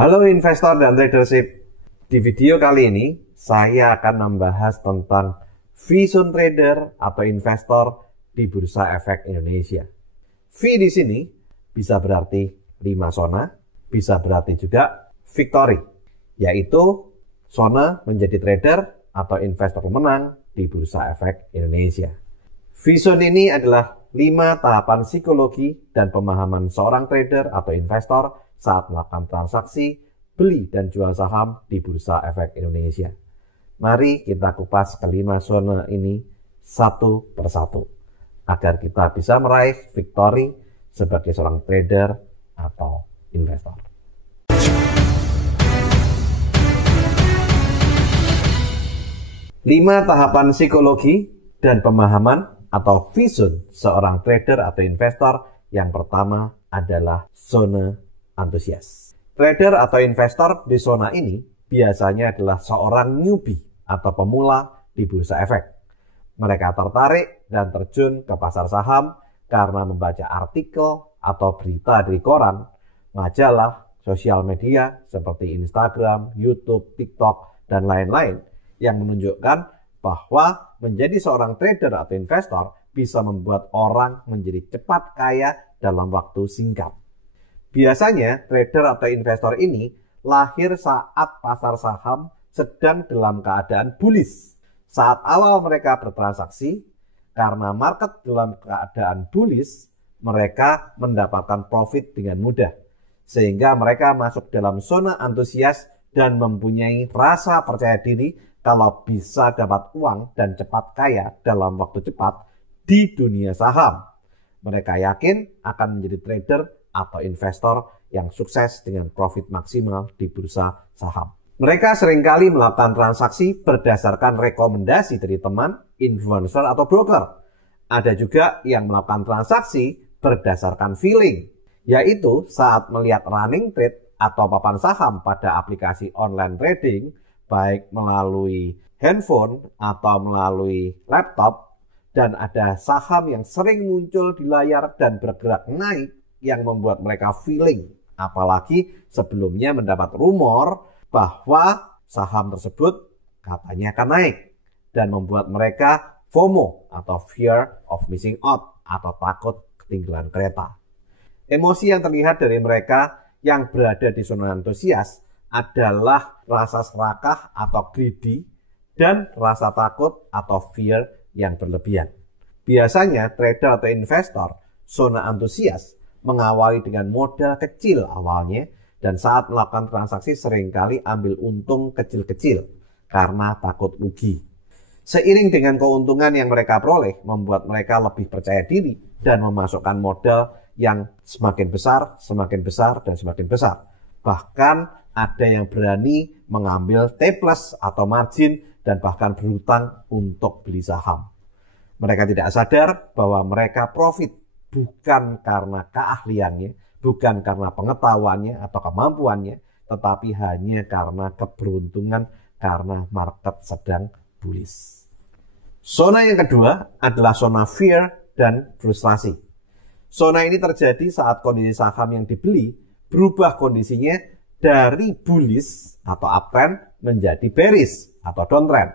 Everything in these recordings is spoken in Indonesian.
Halo investor dan tradership. Di video kali ini saya akan membahas tentang vision trader atau investor di Bursa Efek Indonesia. V di sini bisa berarti 5 zona, bisa berarti juga victory, yaitu zona menjadi trader atau investor menang di Bursa Efek Indonesia. Vision ini adalah 5 tahapan psikologi dan pemahaman seorang trader atau investor saat melakukan transaksi beli dan jual saham di Bursa Efek Indonesia. Mari kita kupas kelima zona ini satu persatu agar kita bisa meraih victory sebagai seorang trader atau investor. Lima tahapan psikologi dan pemahaman atau vision seorang trader atau investor. Yang pertama adalah zona antusias. Trader atau investor di zona ini biasanya adalah seorang newbie atau pemula di bursa efek. Mereka tertarik dan terjun ke pasar saham karena membaca artikel atau berita dari koran, majalah, sosial media seperti Instagram, YouTube, TikTok, dan lain-lain yang menunjukkan bahwa menjadi seorang trader atau investor bisa membuat orang menjadi cepat kaya dalam waktu singkat. Biasanya trader atau investor ini lahir saat pasar saham sedang dalam keadaan bullish. Saat awal mereka bertransaksi, karena market dalam keadaan bullish, mereka mendapatkan profit dengan mudah. Sehingga mereka masuk dalam zona antusias dan mempunyai rasa percaya diri kalau bisa dapat uang dan cepat kaya dalam waktu cepat di dunia saham. Mereka yakin akan menjadi trader atau investor yang sukses dengan profit maksimal di bursa saham. Mereka seringkali melakukan transaksi berdasarkan rekomendasi dari teman, influencer, atau broker. Ada juga yang melakukan transaksi berdasarkan feeling, yaitu saat melihat running trade atau papan saham pada aplikasi online trading, baik melalui handphone atau melalui laptop, dan ada saham yang sering muncul di layar dan bergerak naik yang membuat mereka feeling. Apalagi sebelumnya mendapat rumor bahwa saham tersebut katanya akan naik dan membuat mereka FOMO atau fear of missing out atau takut ketinggalan kereta. Emosi yang terlihat dari mereka yang berada di zona antusias adalah rasa serakah atau greedy dan rasa takut atau fear yang berlebihan. Biasanya trader atau investor zona antusias mengawali dengan modal kecil awalnya dan saat melakukan transaksi seringkali ambil untung kecil-kecil karena takut rugi. Seiring dengan keuntungan yang mereka peroleh membuat mereka lebih percaya diri dan memasukkan modal yang semakin besar, dan semakin besar. Bahkan ada yang berani mengambil T+ atau margin dan bahkan berhutang untuk beli saham. Mereka tidak sadar bahwa mereka profit bukan karena keahliannya, bukan karena pengetahuannya atau kemampuannya, tetapi hanya karena keberuntungan karena market sedang bullish. Zona yang kedua adalah zona fear dan frustrasi. Zona ini terjadi saat kondisi saham yang dibeli berubah kondisinya dari bullish atau uptrend menjadi bearish atau downtrend,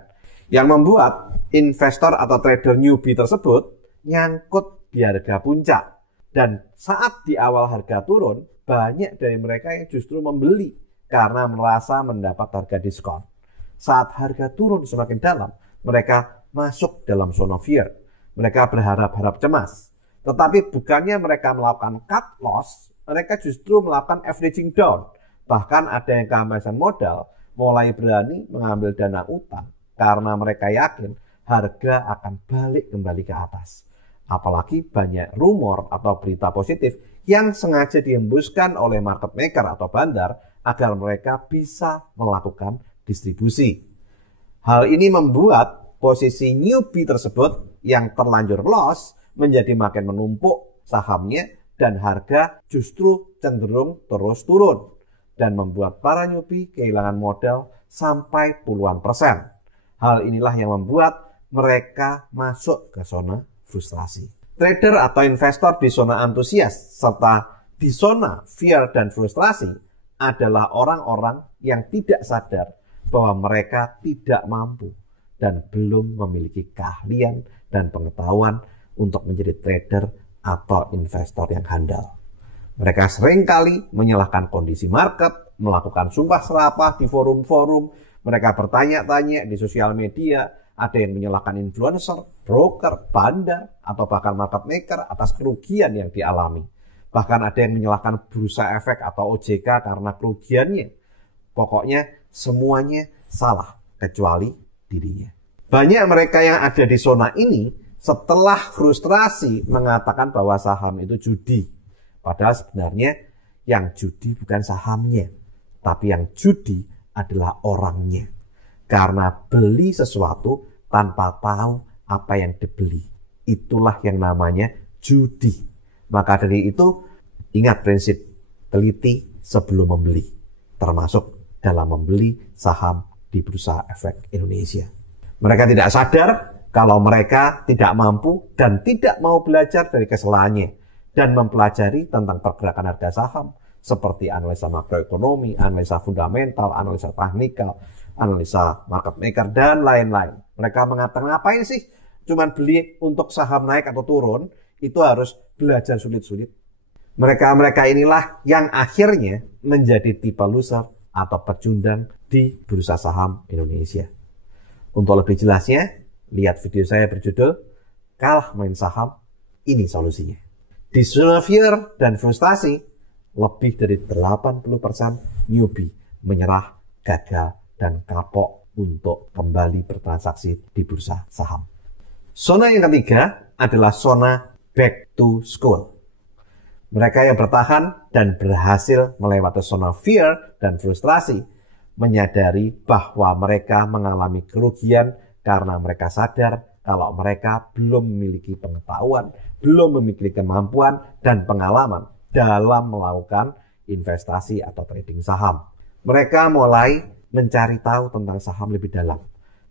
yang membuat investor atau trader newbie tersebut nyangkut di harga puncak. Dan saat di awal harga turun, banyak dari mereka yang justru membeli karena merasa mendapat harga diskon. Saat harga turun semakin dalam, mereka masuk dalam zona fear. Mereka berharap-harap cemas. Tetapi bukannya mereka melakukan cut loss, mereka justru melakukan averaging down. Bahkan ada yang kehabisan modal, mulai berani mengambil dana utang karena mereka yakin harga akan balik kembali ke atas. Apalagi banyak rumor atau berita positif yang sengaja dihembuskan oleh market maker atau bandar agar mereka bisa melakukan distribusi. Hal ini membuat posisi newbie tersebut yang terlanjur loss menjadi makin menumpuk sahamnya dan harga justru cenderung terus turun dan membuat para newbie kehilangan modal sampai puluhan persen. Hal inilah yang membuat mereka masuk ke zona frustrasi. Trader atau investor di zona antusias serta di zona fear dan frustrasi adalah orang-orang yang tidak sadar bahwa mereka tidak mampu dan belum memiliki keahlian dan pengetahuan untuk menjadi trader atau investor yang handal. Mereka seringkali menyalahkan kondisi market, melakukan sumpah serapah di forum-forum, mereka bertanya-tanya di sosial media, ada yang menyalahkan influencer, broker, bandar, atau bahkan market maker atas kerugian yang dialami. Bahkan ada yang menyalahkan bursa efek atau OJK karena kerugiannya. Pokoknya semuanya salah kecuali dirinya. Banyak mereka yang ada di zona ini setelah frustrasi mengatakan bahwa saham itu judi. Padahal sebenarnya yang judi bukan sahamnya, tapi yang judi adalah orangnya. Karena beli sesuatu tanpa tahu apa yang dibeli. Itulah yang namanya judi. Maka dari itu, ingat prinsip teliti sebelum membeli. Termasuk dalam membeli saham di Bursa Efek Indonesia. Mereka tidak sadar kalau mereka tidak mampu dan tidak mau belajar dari kesalahannya dan mempelajari tentang pergerakan harga saham seperti analisa makroekonomi, analisa fundamental, analisa teknikal, analisa market maker, dan lain-lain. Mereka mengatakan, ngapain sih cuman beli untuk saham naik atau turun, itu harus belajar sulit-sulit. Mereka inilah yang akhirnya menjadi tipe loser atau pecundang di Bursa Saham Indonesia. Untuk lebih jelasnya, lihat video saya berjudul Kalah Main Saham, ini solusinya. Di zona fear dan frustasi, lebih dari 80% newbie menyerah, gagal, dan kapok untuk kembali bertransaksi di bursa saham. Zona yang ketiga adalah zona back to school. Mereka yang bertahan dan berhasil melewati zona fear dan frustrasi menyadari bahwa mereka mengalami kerugian karena mereka sadar kalau mereka belum memiliki pengetahuan, belum memiliki kemampuan dan pengalaman dalam melakukan investasi atau trading saham. Mereka mulai mencari tahu tentang saham lebih dalam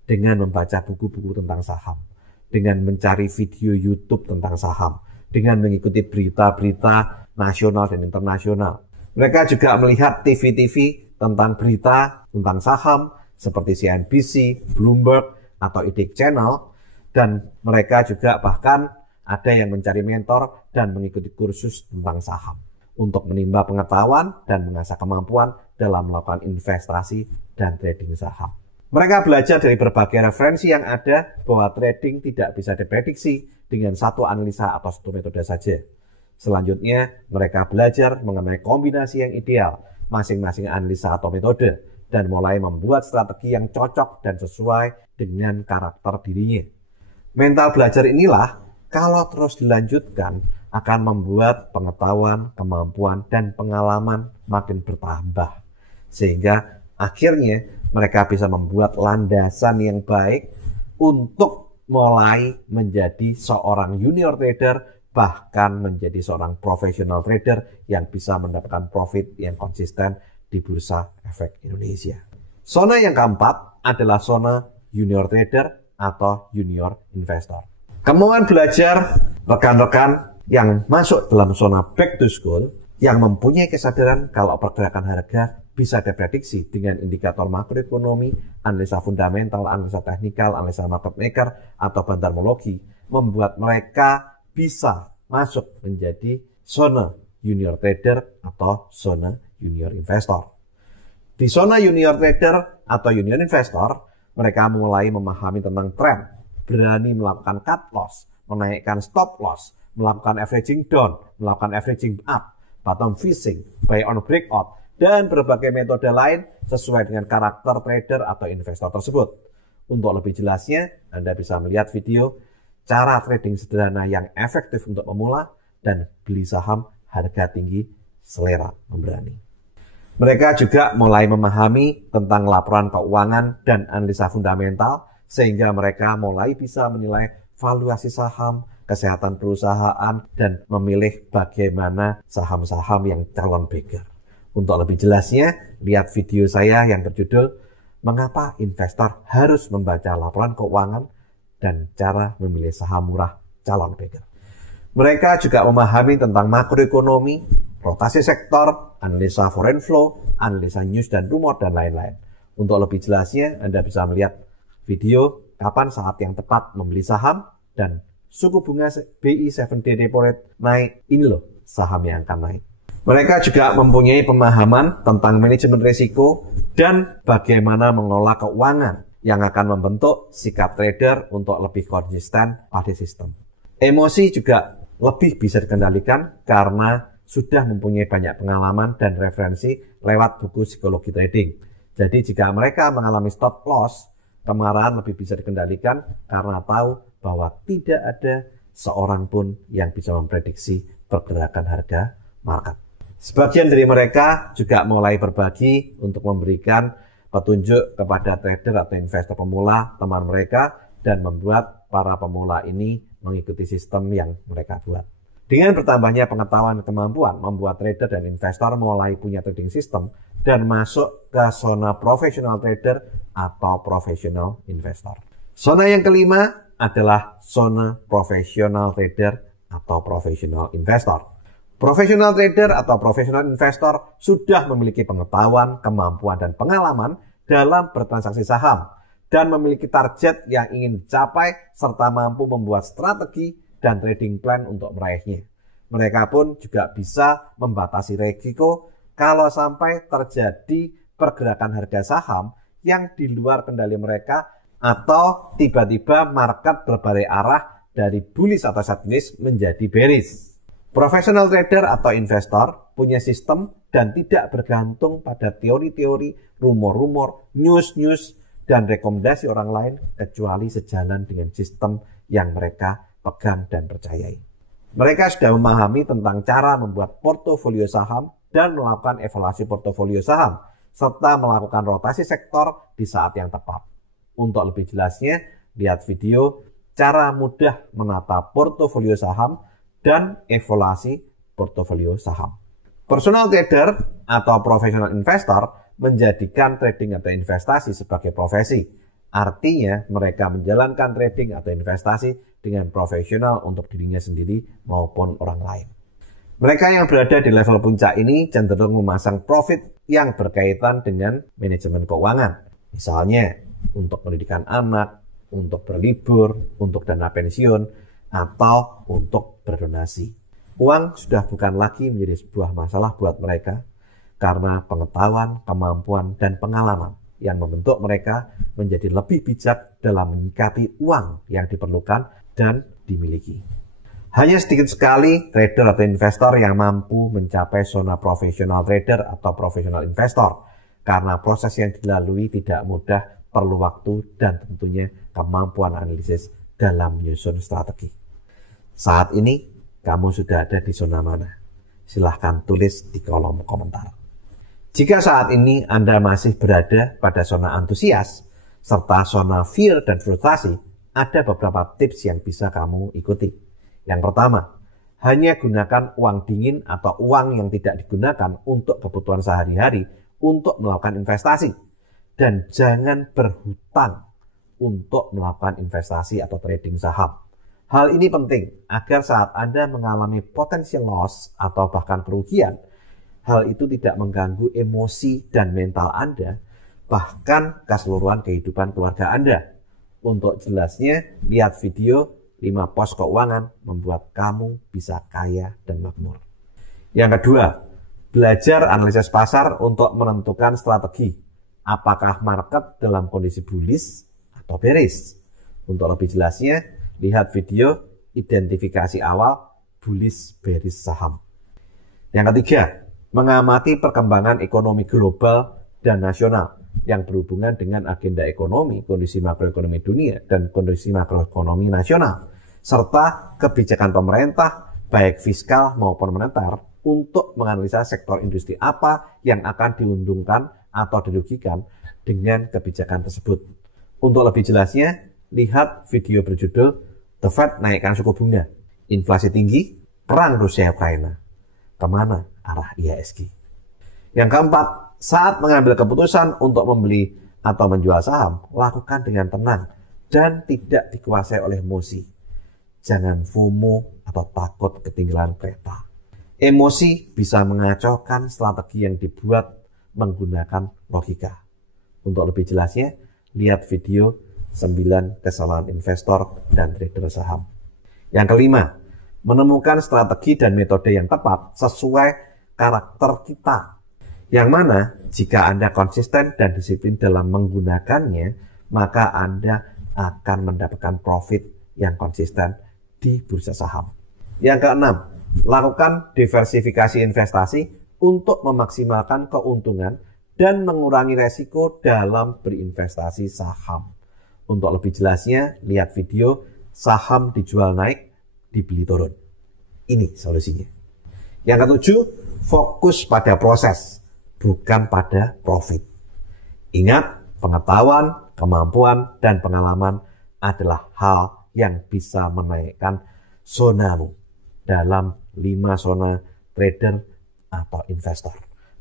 dengan membaca buku-buku tentang saham, dengan mencari video YouTube tentang saham, dengan mengikuti berita-berita nasional dan internasional. Mereka juga melihat TV-TV tentang berita tentang saham seperti CNBC, Bloomberg, atau IDIQ Channel, dan mereka juga bahkan ada yang mencari mentor dan mengikuti kursus tentang saham untuk menimba pengetahuan dan mengasah kemampuan dalam melakukan investasi dan trading saham. Mereka belajar dari berbagai referensi yang ada bahwa trading tidak bisa diprediksi dengan satu analisa atau satu metode saja. Selanjutnya, mereka belajar mengenai kombinasi yang ideal masing-masing analisa atau metode dan mulai membuat strategi yang cocok dan sesuai dengan karakter dirinya. Mental belajar inilah kalau terus dilanjutkan akan membuat pengetahuan, kemampuan, dan pengalaman makin bertambah. Sehingga akhirnya mereka bisa membuat landasan yang baik untuk mulai menjadi seorang junior trader, bahkan menjadi seorang profesional trader yang bisa mendapatkan profit yang konsisten di Bursa Efek Indonesia. Zona yang keempat adalah zona junior trader atau junior investor. Kemauan belajar rekan-rekan yang masuk dalam zona back to school yang mempunyai kesadaran kalau pergerakan harga bisa diprediksi dengan indikator makroekonomi, analisa fundamental, analisa teknikal, analisa market maker, atau bandarmologi, membuat mereka bisa masuk menjadi zona junior trader atau zona junior investor. Di zona junior trader atau junior investor, mereka mulai memahami tentang tren, berani melakukan cut loss, menaikkan stop loss, melakukan averaging down, melakukan averaging up, bottom fishing, buy on breakout, dan berbagai metode lain sesuai dengan karakter trader atau investor tersebut. Untuk lebih jelasnya, Anda bisa melihat video cara trading sederhana yang efektif untuk pemula dan beli saham harga tinggi selera memberani. Mereka juga mulai memahami tentang laporan keuangan dan analisa fundamental sehingga mereka mulai bisa menilai valuasi saham, kesehatan perusahaan, dan memilih bagaimana saham-saham yang calon beggar. Untuk lebih jelasnya, lihat video saya yang berjudul Mengapa Investor Harus Membaca Laporan Keuangan dan Cara Memilih Saham Murah Calon Beggar. Mereka juga memahami tentang makroekonomi, rotasi sektor, analisa foreign flow, analisa news dan rumor, dan lain-lain. Untuk lebih jelasnya, Anda bisa melihat video kapan saat yang tepat membeli saham dan suku bunga BI 7-day repo rate naik. Ini loh saham yang akan naik. Mereka juga mempunyai pemahaman tentang manajemen risiko dan bagaimana mengelola keuangan yang akan membentuk sikap trader untuk lebih konsisten pada sistem. Emosi juga lebih bisa dikendalikan karena sudah mempunyai banyak pengalaman dan referensi lewat buku psikologi trading. Jadi jika mereka mengalami stop loss, kemarahan lebih bisa dikendalikan karena tahu bahwa tidak ada seorang pun yang bisa memprediksi pergerakan harga market. Sebagian dari mereka juga mulai berbagi untuk memberikan petunjuk kepada trader atau investor pemula, teman mereka, dan membuat para pemula ini mengikuti sistem yang mereka buat. Dengan bertambahnya pengetahuan dan kemampuan, membuat trader dan investor mulai punya trading system dan masuk ke zona professional trader atau professional investor. Zona yang kelima adalah zona professional trader atau professional investor. Professional trader atau professional investor sudah memiliki pengetahuan, kemampuan, dan pengalaman dalam bertransaksi saham dan memiliki target yang ingin dicapai serta mampu membuat strategi dan trading plan untuk meraihnya. Mereka pun juga bisa membatasi risiko kalau sampai terjadi pergerakan harga saham yang di luar kendali mereka atau tiba-tiba market berbalik arah dari bullish atau sideways menjadi bearish. Professional trader atau investor punya sistem dan tidak bergantung pada teori-teori, rumor-rumor, news-news, dan rekomendasi orang lain kecuali sejalan dengan sistem yang mereka pegang dan percayai. Mereka sudah memahami tentang cara membuat portofolio saham dan melakukan evaluasi portofolio saham, serta melakukan rotasi sektor di saat yang tepat. Untuk lebih jelasnya, lihat video cara mudah menata portofolio saham dan evaluasi portofolio saham. Personal trader atau professional investor menjadikan trading atau investasi sebagai profesi. Artinya mereka menjalankan trading atau investasi dengan profesional untuk dirinya sendiri maupun orang lain. Mereka yang berada di level puncak ini cenderung memasang profit yang berkaitan dengan manajemen keuangan. Misalnya untuk pendidikan anak, untuk berlibur, untuk dana pensiun, atau untuk berdonasi. Uang sudah bukan lagi menjadi sebuah masalah buat mereka karena pengetahuan, kemampuan, dan pengalaman yang membentuk mereka menjadi lebih bijak dalam menyikapi uang yang diperlukan dan dimiliki. Hanya sedikit sekali trader atau investor yang mampu mencapai zona profesional trader atau profesional investor karena proses yang dilalui tidak mudah, perlu waktu, dan tentunya kemampuan analisis dalam menyusun strategi. Saat ini kamu sudah ada di zona mana? Silahkan tulis di kolom komentar. Jika saat ini Anda masih berada pada zona antusias serta zona fear dan frustasi, ada beberapa tips yang bisa kamu ikuti. Yang pertama, hanya gunakan uang dingin atau uang yang tidak digunakan untuk kebutuhan sehari-hari untuk melakukan investasi. Dan jangan berhutang untuk melakukan investasi atau trading saham. Hal ini penting agar saat Anda mengalami potensial loss atau bahkan kerugian, hal itu tidak mengganggu emosi dan mental Anda, bahkan keseluruhan kehidupan keluarga Anda. Untuk jelasnya, lihat video 5 pos keuangan membuat kamu bisa kaya dan makmur. Yang kedua, belajar analisis pasar untuk menentukan strategi. Apakah market dalam kondisi bullish atau bearish? Untuk lebih jelasnya, lihat video identifikasi awal bullish bearish saham. Yang ketiga, mengamati perkembangan ekonomi global dan nasional yang berhubungan dengan agenda ekonomi, kondisi makroekonomi dunia, dan kondisi makroekonomi nasional, serta kebijakan pemerintah, baik fiskal maupun moneter, untuk menganalisa sektor industri apa yang akan diuntungkan atau dirugikan dengan kebijakan tersebut. Untuk lebih jelasnya, lihat video berjudul The Fed naikkan suku bunga, inflasi tinggi, perang Rusia-Ukraina, kemana arah IHSG. Yang keempat, saat mengambil keputusan untuk membeli atau menjual saham, lakukan dengan tenang dan tidak dikuasai oleh emosi. Jangan FOMO atau takut ketinggalan kereta. Emosi bisa mengacaukan strategi yang dibuat menggunakan logika. Untuk lebih jelasnya, lihat video 9 kesalahan investor dan trader saham. Yang kelima, menemukan strategi dan metode yang tepat sesuai karakter kita. Yang mana jika Anda konsisten dan disiplin dalam menggunakannya, maka Anda akan mendapatkan profit yang konsisten di bursa saham. Yang keenam, lakukan diversifikasi investasi untuk memaksimalkan keuntungan dan mengurangi resiko dalam berinvestasi saham. Untuk lebih jelasnya, lihat video saham dijual naik, dibeli turun. Ini solusinya. Yang ketujuh, fokus pada proses, bukan pada profit. Ingat, pengetahuan, kemampuan, dan pengalaman adalah hal yang bisa menaikkan zonamu dalam 5 zona trader atau investor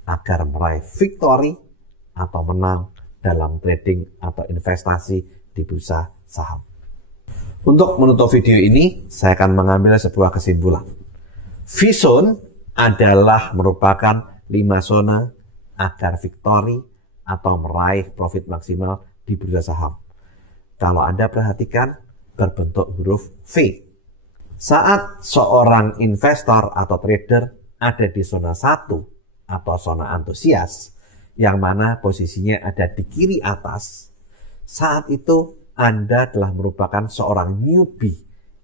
agar meraih victory atau menang dalam trading atau investasi di bursa saham. Untuk menutup video ini, saya akan mengambil sebuah kesimpulan. V-Zone adalah merupakan 5 zona agar victory atau meraih profit maksimal di bursa saham. Kalau Anda perhatikan, berbentuk huruf V. Saat seorang investor atau trader ada di zona 1 atau zona antusias, yang mana posisinya ada di kiri atas, saat itu Anda telah merupakan seorang newbie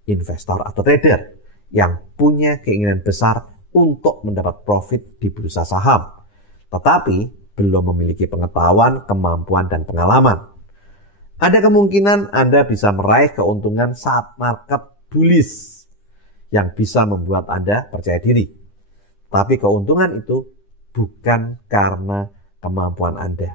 investor atau trader yang punya keinginan besar untuk mendapat profit di bursa saham, tetapi belum memiliki pengetahuan, kemampuan, dan pengalaman. Ada kemungkinan Anda bisa meraih keuntungan saat market bullish yang bisa membuat Anda percaya diri. Tapi keuntungan itu bukan karena kemampuan Anda,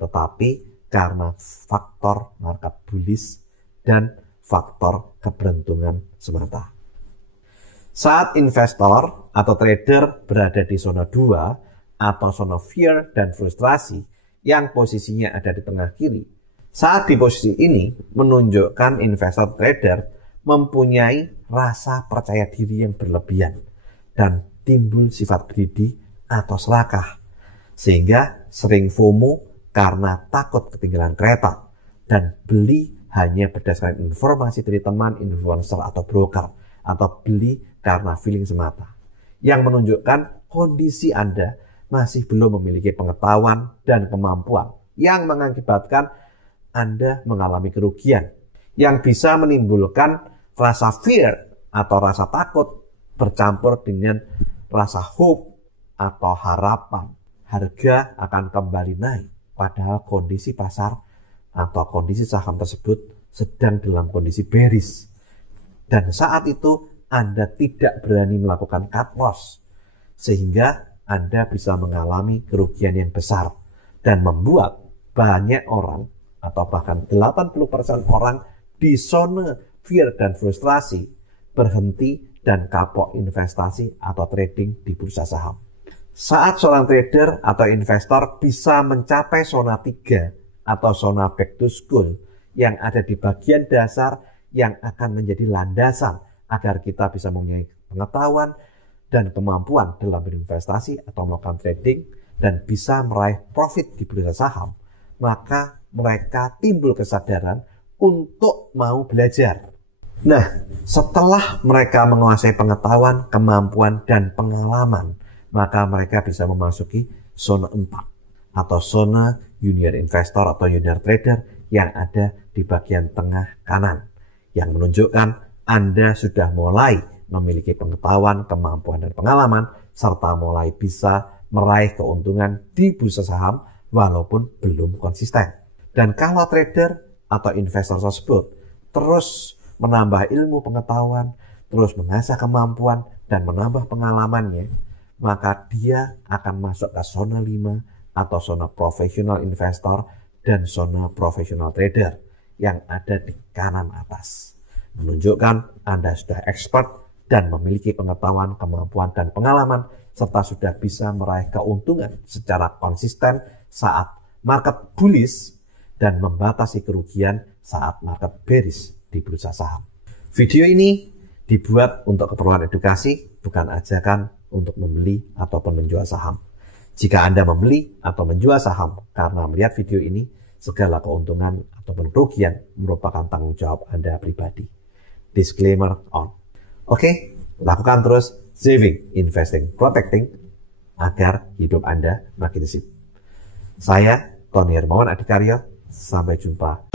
tetapi karena faktor market bullish dan faktor keberuntungan semata. Saat investor atau trader berada di zona 2 atau zona fear dan frustrasi yang posisinya ada di tengah kiri, saat di posisi ini menunjukkan investor trader mempunyai rasa percaya diri yang berlebihan dan timbul sifat greedy atau serakah, sehingga sering FOMO karena takut ketinggalan kereta dan beli hanya berdasarkan informasi dari teman, influencer, atau broker, atau beli karena feeling semata, yang menunjukkan kondisi Anda masih belum memiliki pengetahuan dan kemampuan yang mengakibatkan Anda mengalami kerugian yang bisa menimbulkan rasa fear atau rasa takut bercampur dengan rasa hope atau harapan harga akan kembali naik, padahal kondisi pasar atau kondisi saham tersebut sedang dalam kondisi bearish. Dan saat itu Anda tidak berani melakukan cut loss, sehingga Anda bisa mengalami kerugian yang besar dan membuat banyak orang atau bahkan 80% orang di zona fear dan frustrasi berhenti dan kapok investasi atau trading di bursa saham. Saat seorang trader atau investor bisa mencapai zona 3 atau zona back to school yang ada di bagian dasar yang akan menjadi landasan agar kita bisa mempunyai pengetahuan dan kemampuan dalam berinvestasi atau melakukan trading dan bisa meraih profit di bursa saham, maka mereka timbul kesadaran untuk mau belajar. Nah, setelah mereka menguasai pengetahuan, kemampuan, dan pengalaman, maka mereka bisa memasuki zona 4 atau zona junior investor atau junior trader yang ada di bagian tengah kanan, yang menunjukkan Anda sudah mulai memiliki pengetahuan, kemampuan, dan pengalaman, serta mulai bisa meraih keuntungan di bursa saham walaupun belum konsisten. Dan kalau trader atau investor tersebut terus menambah ilmu pengetahuan, terus mengasah kemampuan, dan menambah pengalamannya, maka dia akan masuk ke zona 5 atau zona profesional investor dan zona profesional trader yang ada di kanan atas. Menunjukkan Anda sudah expert dan memiliki pengetahuan, kemampuan, dan pengalaman, serta sudah bisa meraih keuntungan secara konsisten saat market bullish dan membatasi kerugian saat market bearish di bursa saham. Video ini dibuat untuk keperluan edukasi, bukan ajakan untuk membeli ataupun menjual saham. Jika Anda membeli atau menjual saham karena melihat video ini, segala keuntungan ataupun kerugian merupakan tanggung jawab Anda pribadi. Disclaimer on. Oke, lakukan terus saving, investing, protecting agar hidup Anda makin sip. Saya Tony Hermawan Adikaryo, sampai jumpa